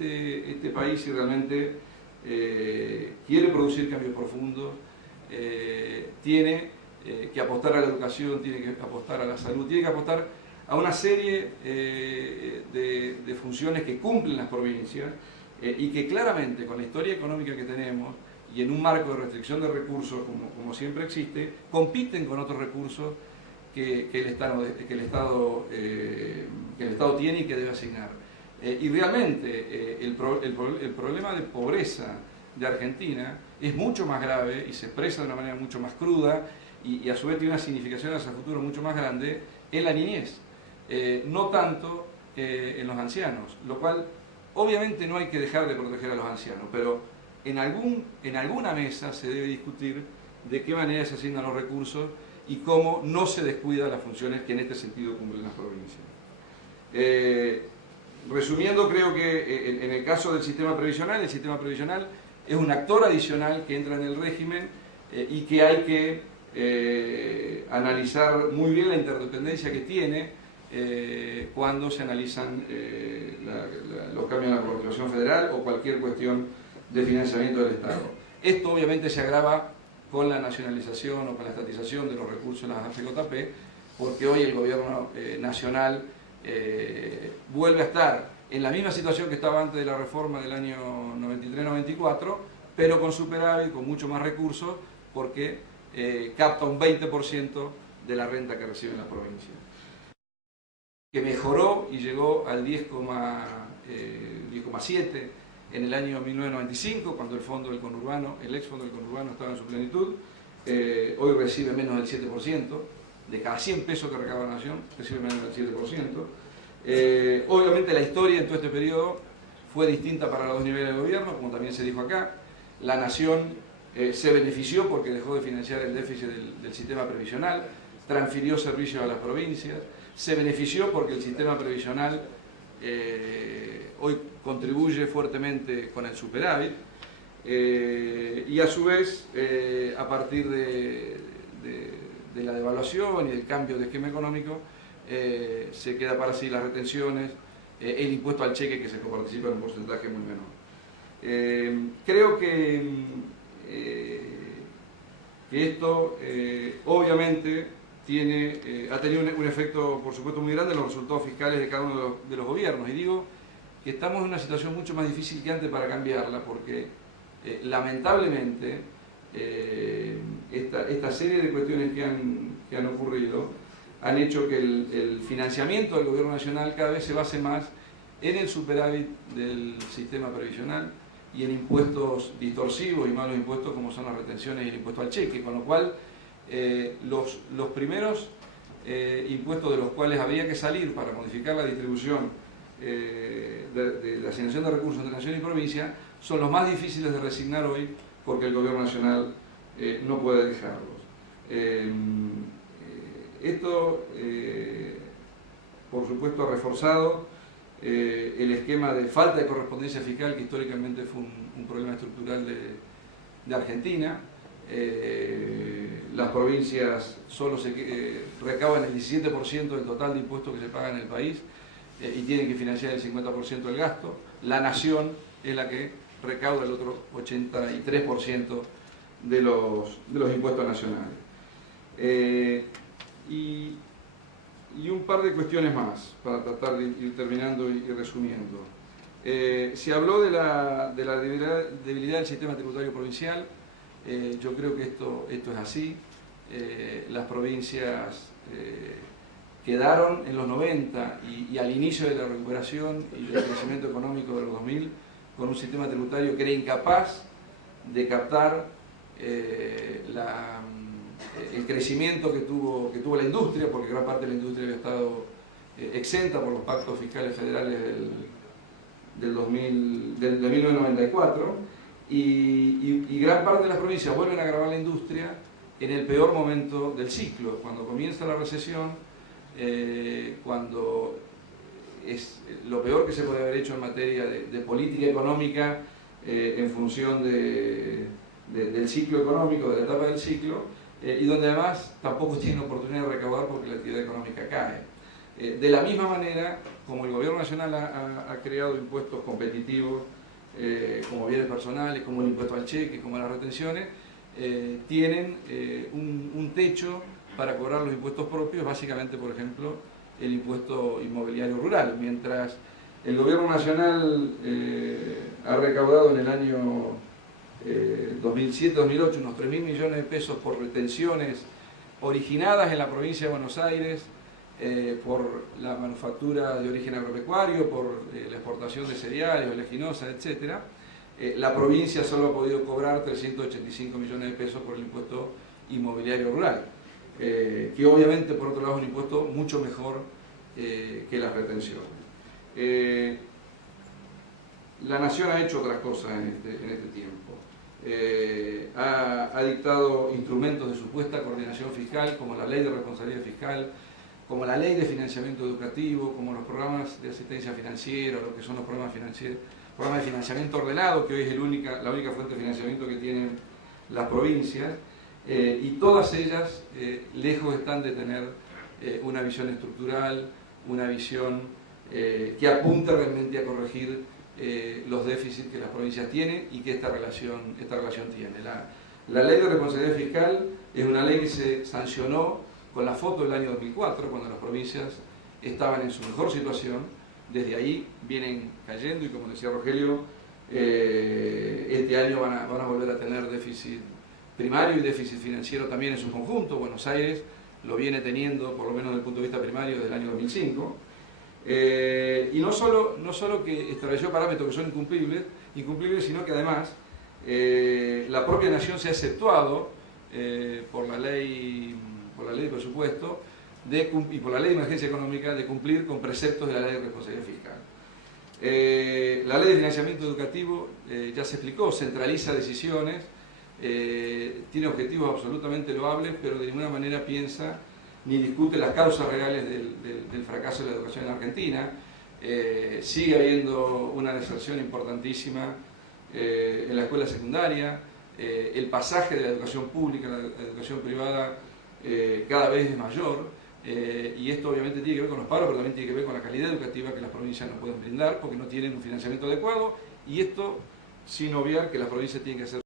este país si realmente quiere producir cambios profundos, tiene que apostar a la educación, tiene que apostar a la salud, tiene que apostar a una serie de funciones que cumplen las provincias y que claramente con la historia económica que tenemos y en un marco de restricción de recursos como siempre existe, compiten con otros recursos que el Estado tiene y que debe asignar. Y realmente el problema de pobreza de Argentina es mucho más grave y se expresa de una manera mucho más cruda y a su vez tiene una significación hacia el futuro mucho más grande en la niñez, no tanto en los ancianos, lo cual obviamente no hay que dejar de proteger a los ancianos, pero en alguna mesa se debe discutir de qué manera se asignan los recursos y cómo no se descuidan las funciones que en este sentido cumplen las provincias. Resumiendo, creo que en el caso del sistema previsional, el sistema previsional es un actor adicional que entra en el régimen y que hay que analizar muy bien la interdependencia que tiene cuando se analizan los cambios en la Constitución Federal o cualquier cuestión de financiamiento del Estado. Esto obviamente se agrava con la nacionalización o con la estatización de los recursos de las AFJP, porque hoy el gobierno nacional vuelve a estar en la misma situación que estaba antes de la reforma del año 93-94, pero con superávit, con mucho más recursos, porque capta un 20% de la renta que reciben las provincias. Que mejoró y llegó al 10,7 en el año 1995, cuando el fondo del conurbano, el ex fondo del conurbano estaba en su plenitud. Hoy recibe menos del 7%, de cada 100 pesos que recauda la Nación, recibe menos del 7%. Obviamente la historia en todo este periodo fue distinta para los dos niveles de gobierno, como también se dijo acá. La Nación se benefició porque dejó de financiar el déficit del sistema previsional, transfirió servicios a las provincias, se benefició porque el sistema previsional hoy contribuye fuertemente con el superávit y a su vez a partir de la devaluación y del cambio de esquema económico se queda para sí las retenciones, el impuesto al cheque que se coparticipa en un porcentaje muy menor. Creo que esto obviamente ha tenido un efecto por supuesto muy grande en los resultados fiscales de cada uno de los gobiernos, y digo que estamos en una situación mucho más difícil que antes para cambiarla porque lamentablemente esta serie de cuestiones que han ocurrido han hecho que el financiamiento del gobierno nacional cada vez se base más en el superávit del sistema previsional y en impuestos distorsivos y malos impuestos como son las retenciones y el impuesto al cheque, con lo cual los primeros impuestos de los cuales habría que salir para modificar la distribución de la asignación de recursos entre nación y provincia son los más difíciles de resignar hoy porque el gobierno nacional no puede dejarlos. Esto, por supuesto, ha reforzado el esquema de falta de correspondencia fiscal que históricamente fue un problema estructural de Argentina. Las provincias solo recaudan el 17% del total de impuestos que se pagan en el país y tienen que financiar el 50% del gasto. La nación es la que recauda el otro 83% de los impuestos nacionales. Y un par de cuestiones más para tratar de ir terminando y resumiendo. Se habló de la debilidad del sistema tributario provincial. Yo creo que esto es así. Las provincias quedaron en los 90 y al inicio de la recuperación y del crecimiento económico de los 2000 con un sistema tributario que era incapaz de captar el crecimiento que tuvo la industria, porque gran parte de la industria había estado exenta por los pactos fiscales federales de 1994, y gran parte de las provincias vuelven a grabar la industria en el peor momento del ciclo, cuando comienza la recesión, cuando es lo peor que se puede haber hecho en materia de política económica en función del ciclo económico, de la etapa del ciclo, y donde además tampoco tiene oportunidad de recaudar porque la actividad económica cae. De la misma manera, como el Gobierno Nacional ha creado impuestos competitivos, como bienes personales, como el impuesto al cheque, como las retenciones, tienen un techo para cobrar los impuestos propios, básicamente, por ejemplo, el impuesto inmobiliario rural. Mientras el Gobierno Nacional ha recaudado en el año 2007-2008 unos 3.000 millones de pesos por retenciones originadas en la provincia de Buenos Aires, por la manufactura de origen agropecuario, por la exportación de cereales, oleaginosas, etc. La provincia solo ha podido cobrar 385 millones de pesos por el impuesto inmobiliario rural, que obviamente por otro lado es un impuesto mucho mejor que las retenciones. La Nación ha hecho otras cosas en este tiempo. Ha dictado instrumentos de supuesta coordinación fiscal, como la Ley de Responsabilidad Fiscal, como la Ley de Financiamiento Educativo, como los programas de asistencia financiera, lo que son los programas de financiamiento ordenado, que hoy es la única fuente de financiamiento que tienen las provincias, y todas ellas lejos están de tener una visión estructural, una visión que apunta realmente a corregir los déficits que las provincias tienen y que esta relación tiene. La Ley de Responsabilidad Fiscal es una ley que se sancionó con la foto del año 2004, cuando las provincias estaban en su mejor situación. Desde ahí vienen cayendo y, como decía Rogelio, este año van a volver a tener déficit primario y déficit financiero también en su conjunto. Buenos Aires lo viene teniendo, por lo menos desde el punto de vista primario, desde el año 2005. Y no solo que estableció parámetros que son incumplibles, sino que además la propia Nación se ha exceptuado por la ley de presupuesto y por la ley de emergencia económica de cumplir con preceptos de la ley de responsabilidad fiscal. La ley de financiamiento educativo, ya se explicó, centraliza decisiones, tiene objetivos absolutamente loables, pero de ninguna manera piensa ni discute las causas reales del fracaso de la educación en Argentina. Sigue habiendo una deserción importantísima en la escuela secundaria, el pasaje de la educación pública a la educación privada cada vez es mayor, y esto obviamente tiene que ver con los paros, pero también tiene que ver con la calidad educativa que las provincias no pueden brindar porque no tienen un financiamiento adecuado, y esto sin obviar que las provincias tienen que hacer